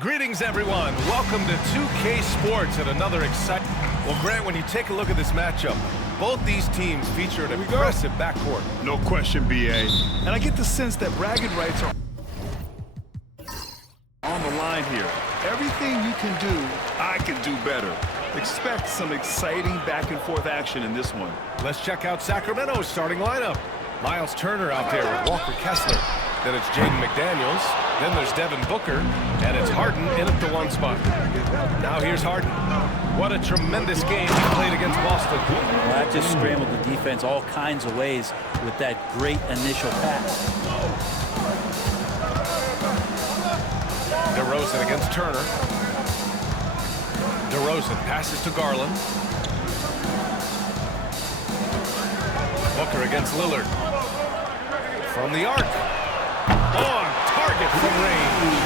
Greetings, everyone. Welcome to 2K Sports and another exciting... Well, Grant, when you take a look at this matchup, both these teams feature an impressive backcourt. No question, BA. And I get the sense that bragging rights are on the line here. Everything you can do, I can do better. Expect some exciting back-and-forth action in this one. Let's check out Sacramento's starting lineup. Miles Turner out there with Walker Kessler. Then it's Jaden McDaniels. Then there's Devin Booker. And it's Harden in at the one spot. Now here's Harden. What a tremendous game he played against Boston. Well, that just scrambled the defense all kinds of ways with that great initial pass. DeRozan against Turner. DeRozan passes to Garland. Booker against Lillard. From the arc. On target from range.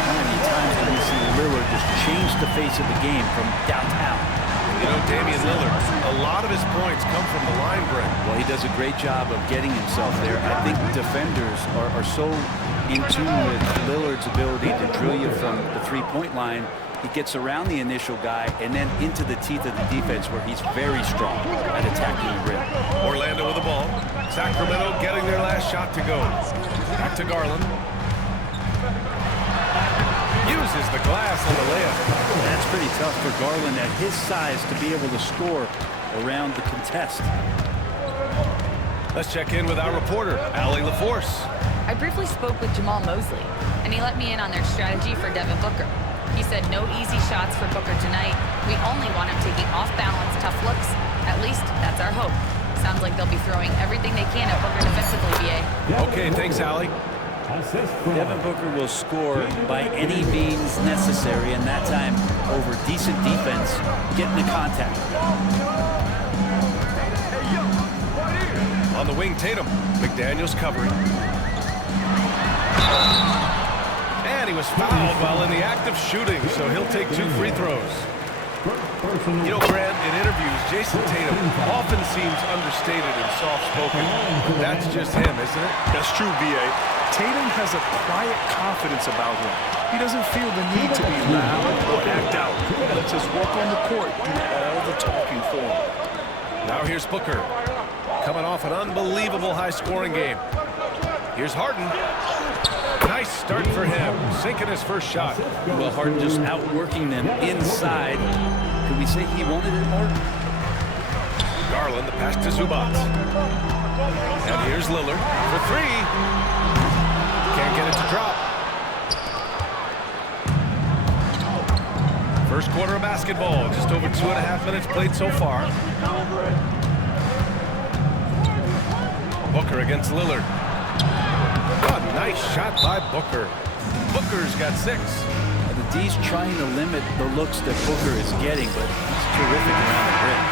How many times have we seen Lillard just change the face of the game from downtown? You know, Damian Lillard, a lot of his points come from the line break. Well, he does a great job of getting himself there. I think defenders are so in tune with Lillard's ability to drill you from the three-point line. He gets around the initial guy and then into the teeth of the defense where he's very strong at attacking the rim. Orlando with the ball. Sacramento getting their last shot to go. Back to Garland. Uses the glass on the layup. That's pretty tough for Garland at his size to be able to score around the contest. Let's check in with our reporter, Allie LaForce. I briefly spoke with Jamal Mosley, and he let me in on their strategy for Devin Booker. He said no easy shots for Booker tonight. We only want him taking off-balance tough looks. At least that's our hope. Sounds like they'll be throwing everything they can at Booker defensively, BA. Okay, thanks, Allie. Devin Booker will score by any means necessary, and that time over decent defense, getting the contact. On the wing, Tatum. McDaniels covering. And he was fouled while in the act of shooting, so he'll take 2 free throws. You know, Grant, in interviews, Jason Tatum often seems understated and soft-spoken. That's just him, isn't it? That's true, BA. Tatum has a quiet confidence about him. He doesn't feel the need to be loud or act out. He lets his work on the court do all the talking for him. Now here's Booker, coming off an unbelievable high-scoring game. Here's Harden. Nice start for him, sinking his first shot. Well, Harden just outworking them inside. Could we say he wanted it more? Garland, the pass to Zubac. And here's Lillard for 3. Can't get it to drop. First quarter of basketball, just over 2.5 minutes played so far. Booker against Lillard. Oh, nice shot by Booker. Booker's got 6. And the D's trying to limit the looks that Booker is getting, but he's terrific around the rim.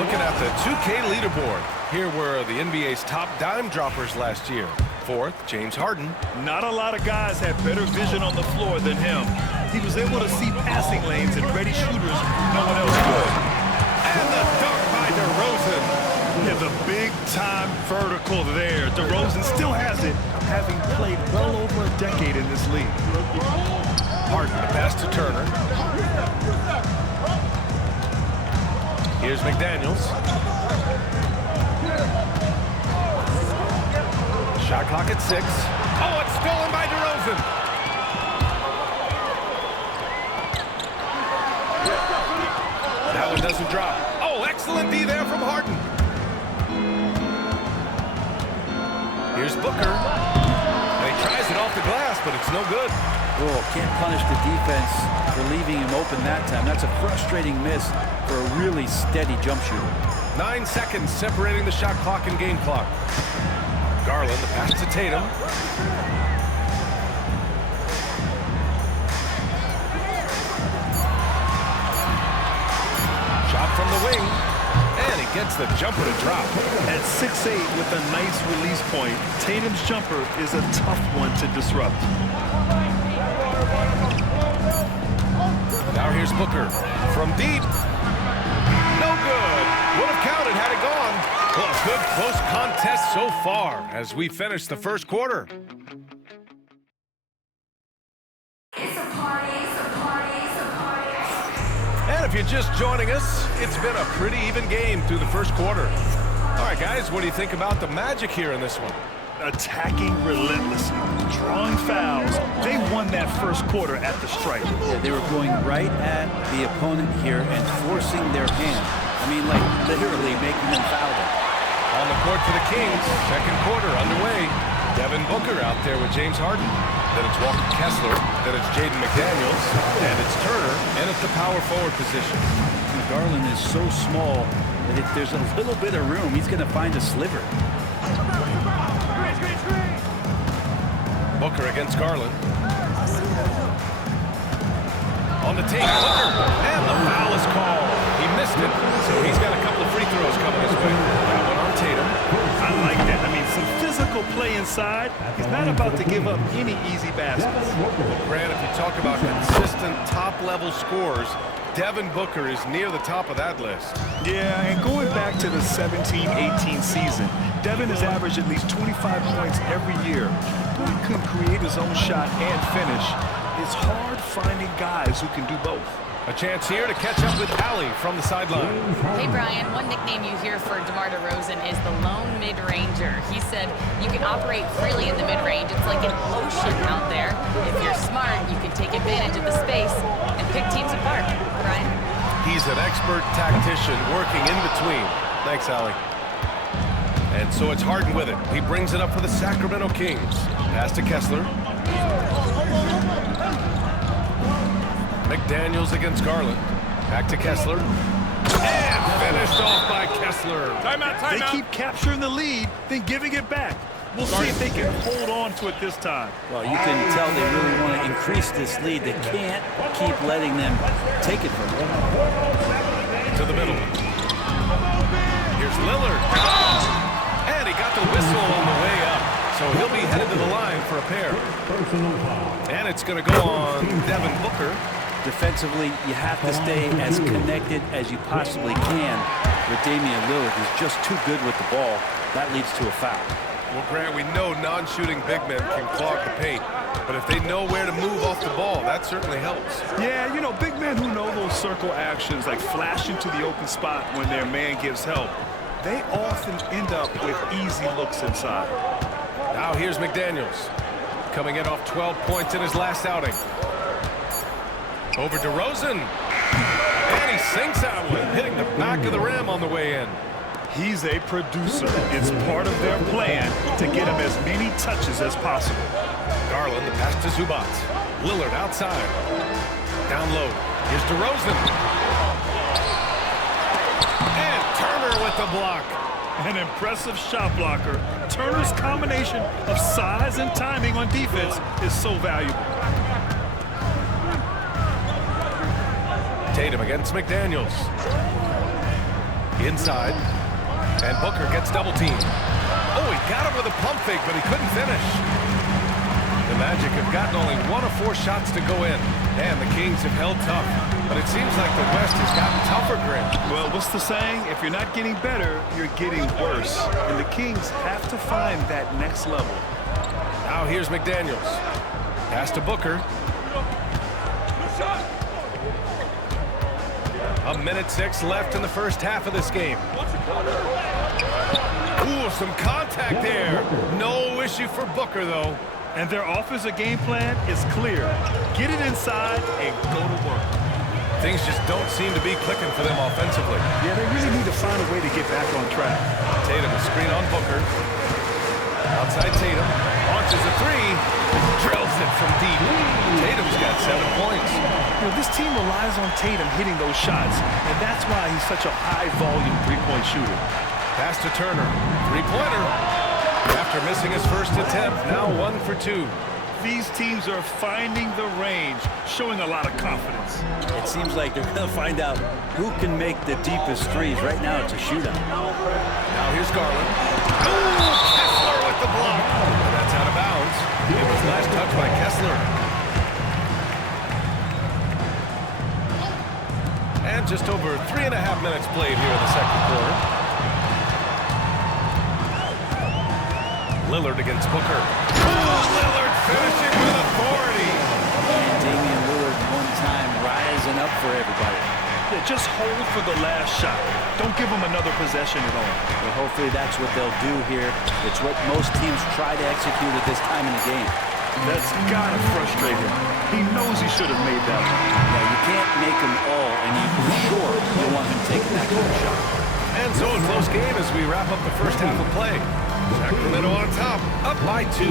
Looking at the 2K leaderboard, here were the NBA's top dime droppers last year. 4th, James Harden. Not a lot of guys had better vision on the floor than him. He was able to see passing lanes and ready shooters no one else could. And the dunk by DeRozan. Yeah, the big-time vertical there. DeRozan still has it, having played well over a decade in this league. Harden, the pass to Turner. Here's McDaniels. Shot clock at 6. Oh, it's stolen by DeRozan. That one doesn't drop. Oh, excellent D there from Harden. Here's Booker. And he tries it off the glass, but it's no good. Oh, can't punish the defense for leaving him open that time. That's a frustrating miss for a really steady jump shooter. 9 seconds separating the shot clock and game clock. Garland, the pass to Tatum. Shot from the wing. And he gets the jumper to drop. At 6'8" with a nice release point, Tatum's jumper is a tough one to disrupt. Now here's Booker from deep. No good. Would have counted had it gone. Well, a good close contest so far as we finish the first quarter. if you're just joining us, it's been a pretty even game through the first quarter. All right, guys, what do you think about the magic here in this one? Attacking relentlessly, drawing fouls. They won that first quarter at the stripe. Yeah, they were going right at the opponent here and forcing their hand. I mean, like literally making them foul them. On the court for the Kings, second quarter underway. Devin Booker out there with James Harden. Then it's Walker Kessler. Then it's Jaden McDaniels. And it's Turner in at the power forward position. Garland is so small that if there's a little bit of room, he's going to find a sliver. Booker against Garland. On the take, Booker. And the foul is called. He missed it, so he's got a couple of free throws coming his way. That one on Tatum. I like that. I mean, some physical play inside. He's not about to give up any easy baskets. Grant, if you talk about consistent top-level scores, Devin Booker is near the top of that list. Yeah, and going back to the 17-18 season, Devin has averaged at least 25 points every year. He can create his own shot and finish. It's hard finding guys who can do both. A chance here to catch up with Allie from the sideline. Hey, Brian, one nickname you hear for DeMar DeRozan is the lone mid-ranger. He said you can operate freely in the mid-range. It's like an ocean out there. If you're smart, you can take advantage of the space and pick teams apart. Brian? He's an expert tactician working in between. Thanks, Allie. And so it's Harden with it. He brings it up for the Sacramento Kings. Pass to Kessler. McDaniels against Garland. Back to Kessler. And finished off by Kessler. Timeout, timeout. They keep capturing the lead, then giving it back. We'll see if they can hold on to it this time. Well, you can tell they really want to increase this lead. They can't keep letting them take it from them. To the middle. Here's Lillard. And he got the whistle on the way up. So he'll be headed to the line for a pair. And it's going to go on Devin Booker. Defensively, you have to stay as connected as you possibly can. But Damian Lillard is just too good with the ball. That leads to a foul. Well, Grant, we know non-shooting big men can clog the paint. But if they know where to move off the ball, that certainly helps. Yeah, you know, big men who know those circle actions, like flashing to the open spot when their man gives help, they often end up with easy looks inside. Now here's McDaniels. Coming in off 12 points in his last outing. Over to DeRozan. And he sinks that one, hitting the back of the rim on the way in. He's a producer. It's part of their plan to get him as many touches as possible. Garland, the pass to Zubac. Lillard outside. Down low. Here's DeRozan. And Turner with the block. An impressive shot blocker. Turner's combination of size and timing on defense is so valuable. Tatum against McDaniels. Inside. And Booker gets double teamed. Oh, he got him with a pump fake, but he couldn't finish. The Magic have gotten only 1 of 4 shots to go in. And the Kings have held tough. But it seems like the West has gotten tougher, Grant. Well, what's the saying? If you're not getting better, you're getting worse. And the Kings have to find that next level. Now here's McDaniels. Pass to Booker. A minute 6 left in the first half of this game. Ooh, some contact there. No issue for Booker, though. And their offensive game plan is clear. Get it inside and go to work. Things just don't seem to be clicking for them offensively. Yeah, they really need to find a way to get back on track. Tatum, a screen on Booker. Outside Tatum. Launches a 3. Drills it from deep. Tatum's got 7 points. You know, this team relies on Tatum hitting those shots, and that's why he's such a high-volume three-point shooter. Pass to Turner. Three-pointer. After missing his first attempt, now 1 for 2. These teams are finding the range, showing a lot of confidence. It seems like they're going to find out who can make the deepest threes. Right now, it's a shootout. Now here's Garland. Oh, Kessler with the block. And that's out of bounds. It was last touched by Kessler. And just over 3.5 minutes played here in the second quarter. Lillard against Booker. Oh, Lillard finishing with authority. And Damian Lillard one time rising up for everybody. Yeah, just hold for the last shot. Don't give them another possession at all. Well, hopefully that's what they'll do here. It's what most teams try to execute at this time in the game. That's gotta frustrate him. He knows he should have made that one. Yeah, you can't make them all, and you're sure you want him taking that kind of shot. And so a close game as we wrap up the first half of play. Sacramento on top, up by 2.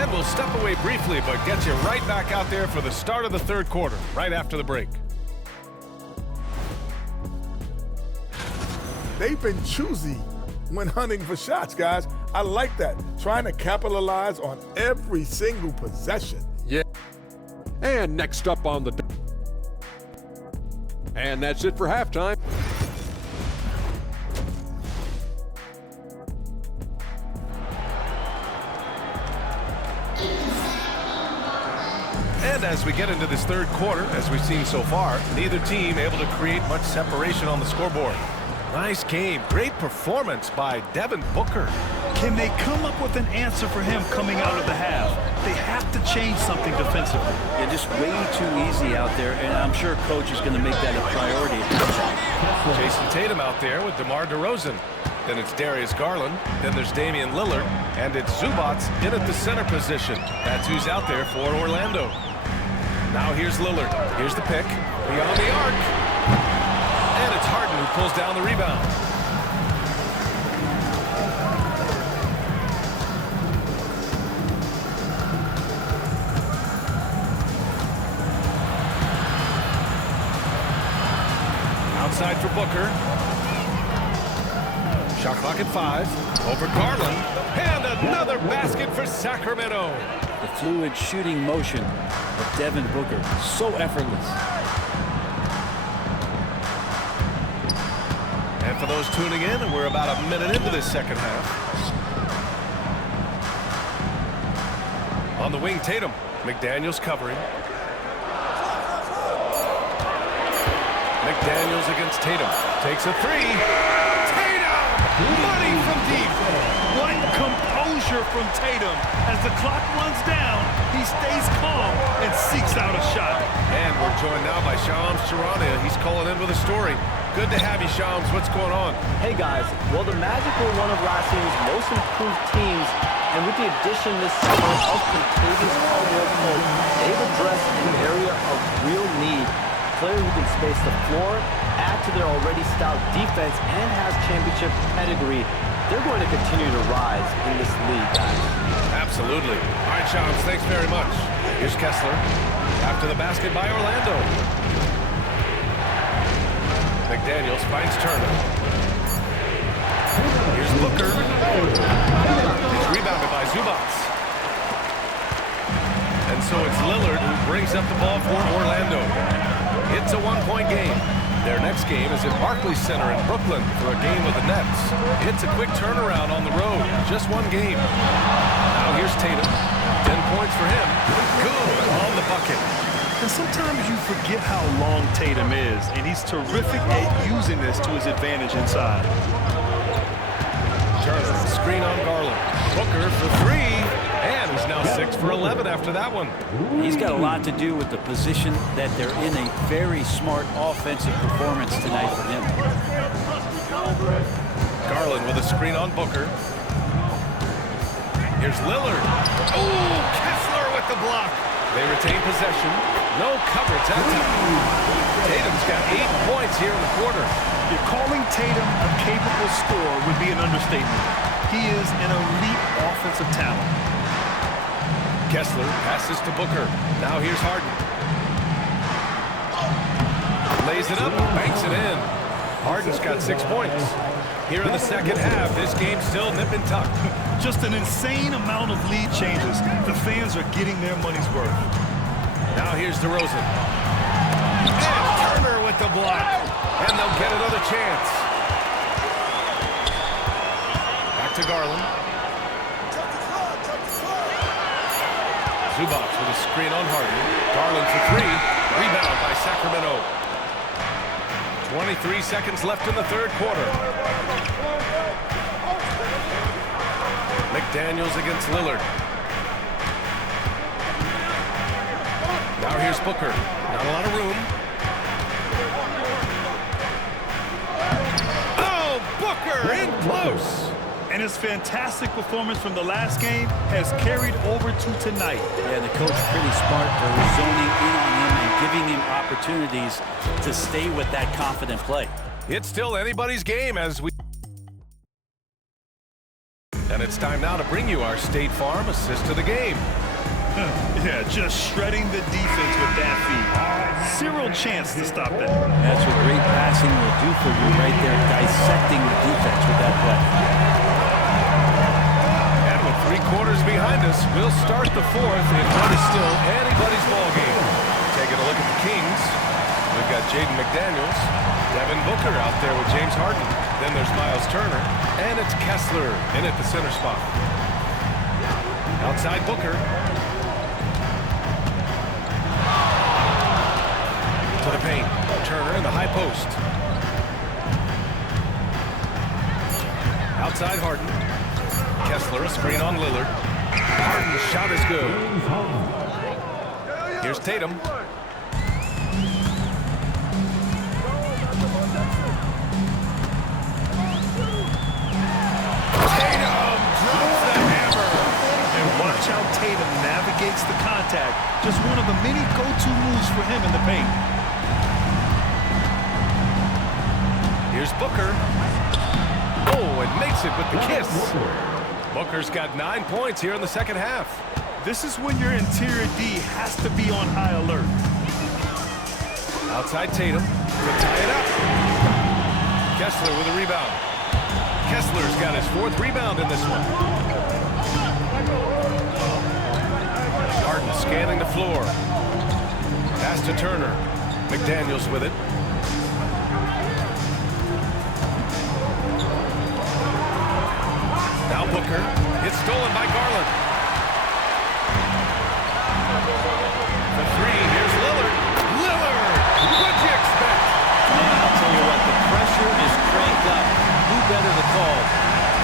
And we'll step away briefly, but get you right back out there for the start of the third quarter, right after the break. They've been choosy when hunting for shots, guys. I like that. Trying to capitalize on every single possession. Yeah. And next up on the... And that's it for halftime. And as we get into this third quarter, as we've seen so far, neither team able to create much separation on the scoreboard. Nice game. Great performance by Devin Booker. Can they come up with an answer for him coming out of the half? They have to change something defensively. They're just way too easy out there, and I'm sure coach is going to make that a priority. Jason Tatum out there with DeMar DeRozan. Then it's Darius Garland. Then there's Damian Lillard. And it's Zubats in at the center position. That's who's out there for Orlando. Now here's Lillard. Here's the pick. Beyond the arc. And it's Harden who pulls down the rebound. Outside for Booker. Shot clock at 5. Over Garland. And another basket for Sacramento. The fluid shooting motion of Devin Booker. So effortless. And for those tuning in, we're about a minute into this second half. On the wing, Tatum. McDaniels covering. McDaniels against Tatum. Takes a 3. Tatum! Money from deep. What composure from Tatum. As the clock runs down, he stays calm and seeks out a shot. And we're joined now by Shams Charania. He's calling in with a story. Good to have you, Shams. What's going on? Hey, guys. Well, the Magic were one of last year's most improved teams, and with the addition this summer of contagious hard-work folk, they've addressed an area of real need. A player who can space the floor, add to their already stout defense, and has championship pedigree. They're going to continue to rise in this league, guys. Absolutely. All right, Shams, thanks very much. Here's Kessler. After the basket by Orlando. McDaniels finds Turner. Here's Booker. He's rebounded by Zubats. And so it's Lillard who brings up the ball for Orlando. It's a one-point game. Their next game is at Barclays Center in Brooklyn for a game with the Nets. It's a quick turnaround on the road. Just one game. Now here's Tatum. 10 points for him. Good on the bucket. And sometimes you forget how long Tatum is, and he's terrific at using this to his advantage inside. Turner, screen on Garland. Booker for 3, and he's now 6 for 11 after that one. He's got a lot to do with the position that they're in. A very smart offensive performance tonight for him. Garland with a screen on Booker. Here's Lillard. Oh, Kessler with the block. They retain possession. No coverage that time. Tatum's got 8 points here in the quarter. You're calling Tatum a capable scorer would be an understatement. He is an elite offensive talent. Kessler passes to Booker. Now here's Harden. Lays it up, banks it in. Harden's got 6 points. Here in the second half, this game's still nip and tuck. Just an insane amount of lead changes. The fans are getting their money's worth. Now here's DeRozan. And Turner with the block. And they'll get another chance. Back to Garland. Zubats with a screen on Harden. Garland for 3. Rebound by Sacramento. 23 seconds left in the third quarter. McDaniels against Lillard. Now here's Booker. Not a lot of room. his fantastic performance from the last game has carried over to tonight. Yeah, the coach pretty smart for zoning in on him and giving him opportunities to stay with that confident play. It's still anybody's game and it's time now to bring you our State Farm assist to the game. Yeah, just shredding the defense with that feed. Zero chance to stop that. That's what great passing will do for you right there, dissecting the defense with that play. And with 3 quarters behind us, we'll start the 4th in what is still anybody's ball game. Taking a look at the Kings, we've got Jaden McDaniels, Devin Booker out there with James Harden. Then there's Miles Turner, and it's Kessler in at the center spot. Outside Booker. To the paint. Turner in the high post. Outside Harden. Kessler, a screen on Lillard. Harden's shot is good. Here's Tatum. Watch how Tatum navigates the contact. Just one of the many go-to moves for him in the paint. Here's Booker. Oh, and makes it with the kiss. Booker's got 9 points here in the second half. This is when your interior D has to be on high alert. Outside Tatum to tie it up. Kessler with a rebound. Kessler's got his 4th rebound in this one. Harden scanning the floor. Pass to Turner. McDaniels with it. Now Booker. It's stolen by Garland. The 3. Here's Lillard. Lillard! What'd you expect? Man, I'll tell you what, the pressure is cranked up. Who better to call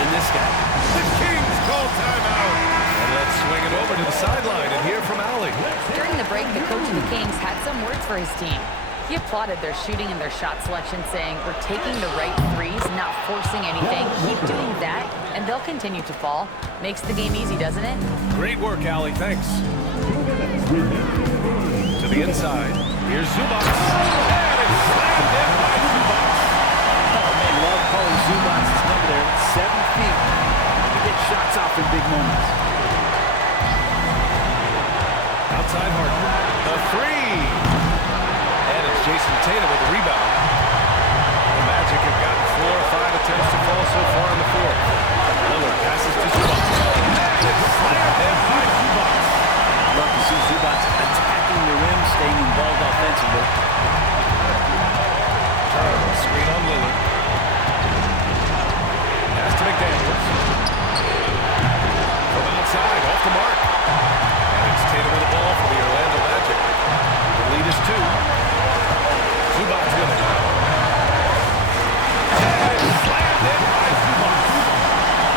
than this guy? The Kings call timeout. And let's swing it over to the sideline and hear from Allie. During the break, the coach of the Kings had some words for his team. He applauded their shooting and their shot selection, saying, "We're taking the right threes, not forcing anything. Keep doing that, and they'll continue to fall." Makes the game easy, doesn't it? Great work, Allie. Thanks. To the inside. Here's Zubac. And it's slammed in by Zubac. Oh, man, love calling Zubac's number there. 7 feet. To get shots off in big moments. Outside Harden. The 3. And it's Jason Tatum with the rebound. The Magic have gotten 4 or 5 attempts to fall so far in the 4th. Lillard passes to Zubac. And it's slammed in by Zubac. Love to see Zubac attacking the rim, staying involved offensively. Turner, screen on Lillard. Pass to McDaniels. From outside, off the mark. And it's Tatum with the ball for the Orlando Magic. The lead is 2. Zubac with it. And it's slammed in by Zubac.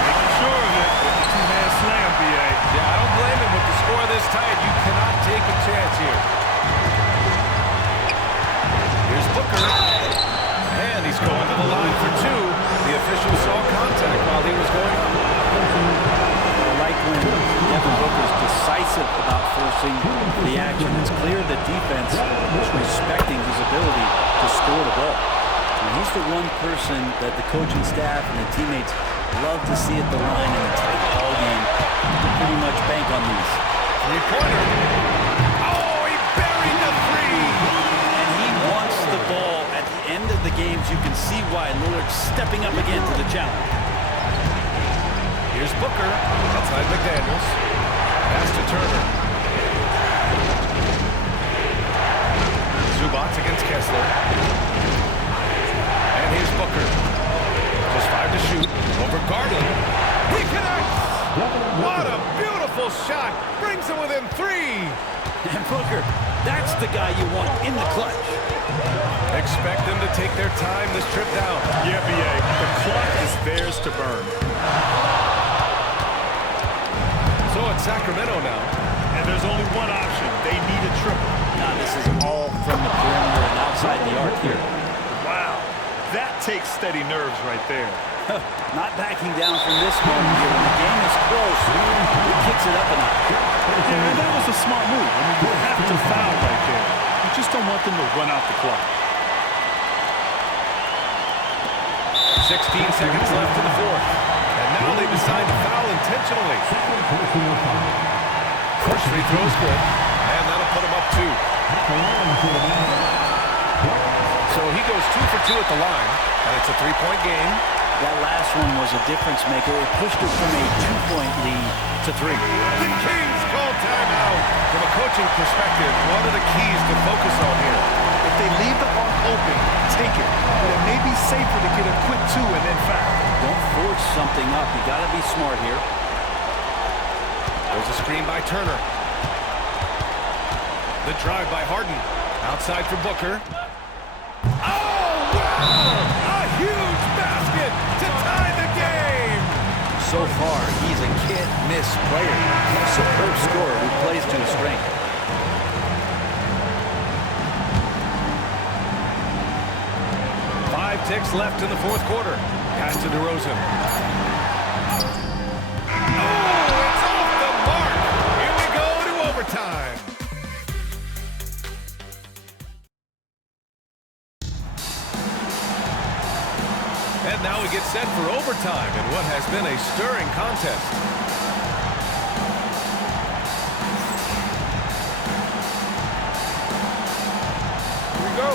Making sure of it with the 2-man slam, B.A. Yeah, I don't blame him with the score this tight. You cannot take a chance here. Here's Booker. And he's going to the line for 2. The official saw contact while he was going up. I like when Devin Booker's decisive about forcing the action. It's clear the defense is respecting his ability to score the ball. And he's the one person that the coaching staff and the teammates love to see at the line in a tight ball game. You can pretty much bank on these. 3-pointer. Oh, he buried the 3. And he wants the ball at the end of the games. You can see why Lillard's stepping up again to the challenge. Here's Booker. Outside McDaniels. Pass to Turner. Zubac against Kessler. And here's Booker. Just 5 to shoot. Over Garland. He connects! What a beautiful shot. Brings him within 3. And Booker, that's the guy you want in the clutch. Expect them to take their time this trip down. Yeah, B.A. The clock is theirs to burn. So it's Sacramento now. And there's only one option. They need a triple. Now this is all from the perimeter and outside the arc here. Wow. That takes steady nerves right there. Not backing down from this moment here. When the game is close, he kicks it up a notch. Yeah, that was a smart move. I mean, you have to foul right there. You just don't want them to run out the clock. 16 seconds left in the fourth. And now they decide to foul intentionally. First free throw's good. And that'll put him up 2. So he goes 2 for 2 at the line. And it's a 3-point game. That last one was a difference maker. It pushed it from a 2-point lead to 3. The Kings call timeout. From a coaching perspective, what are the keys to focus on here? If they leave the arc open, take it. But it may be safer to get a quick 2 and then foul. Don't force something up. You got to be smart here. There's a screen by Turner. The drive by Harden. Outside for Booker. Oh, wow! A huge basket to tie the game! So far, he's a can't-miss player. A superb scorer who plays to his strength. Ticks left in the fourth quarter. Pass to DeRozan. Oh, it's off the mark. Here we go to overtime. And now we get set for overtime in what has been a stirring contest. Here we go.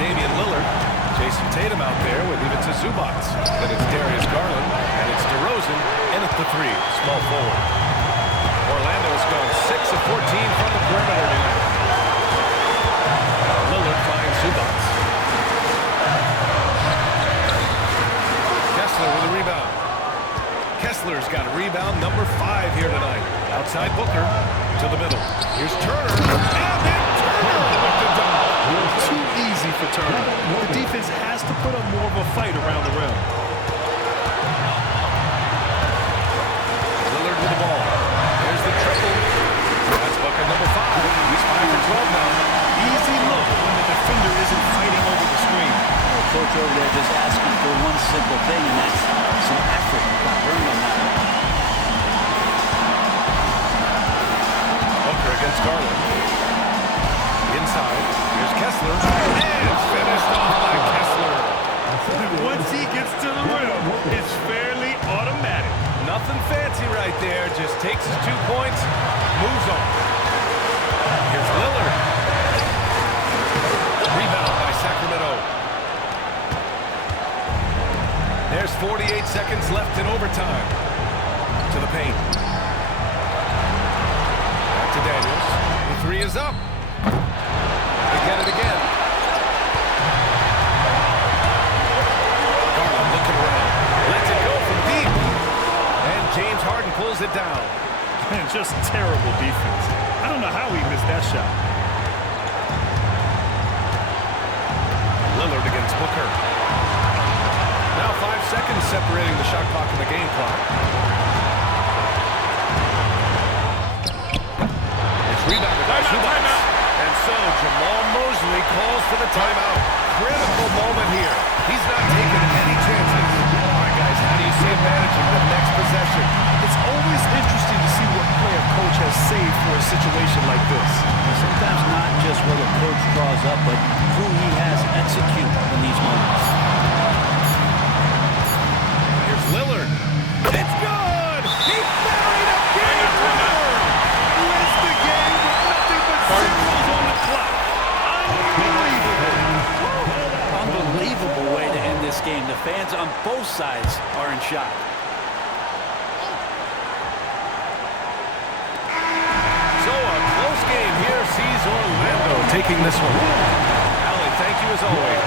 Damian Lillard, Jason Tatum out there will leave it to Zubac. Then it's Darius Garland, and it's DeRozan in at the 3, small forward. Orlando's gone 6 of 14 from the perimeter tonight. Lillard finds Zubac. Kessler with a rebound. Kessler's got a rebound number 5 here tonight. Outside Booker to the middle. Here's Turner, and then Turner with the dunk. Too easy for Turner. The defense has to put up more of a fight around the rim. Lillard with the ball. There's the triple. That's bucket number 5. He's 5 for 12 now. Easy look when the defender isn't fighting over the screen. Well, coach over there just asking for one simple thing, and that's some effort. Got burned on that one. Booker against Garland. Inside. Here's Kessler. And finished off by Kessler. Once he gets to the rim, it's fairly automatic. Nothing fancy right there. Just takes his 2 points, moves on. Here's Lillard. Rebound by Sacramento. There's 48 seconds left in overtime. To the paint. Back to Daniels. The 3 is up. They get it again. Garland looking around. Lets it go from deep. And James Harden pulls it down. And just terrible defense. I don't know how he missed that shot. Lillard against Booker. Now 5 seconds separating the shot clock and the game clock. It's rebounded by Zubac. And so Jamal Mosley calls for the timeout. Critical moment here. He's not taking any chances. All right, guys, how do you see him managing the next possession? It's always interesting to see what play a coach has saved for a situation like this. Sometimes not just what a coach draws up, but who he has execute in these moments. Here's Lillard. It's good! He buried a game winner! Wins the game with nothing but zeros on the clock. Unbelievable. Unbelievable way to end this game. The fans on both sides are in shock. So a close game here sees Orlando taking this one. Allie, thank you as always.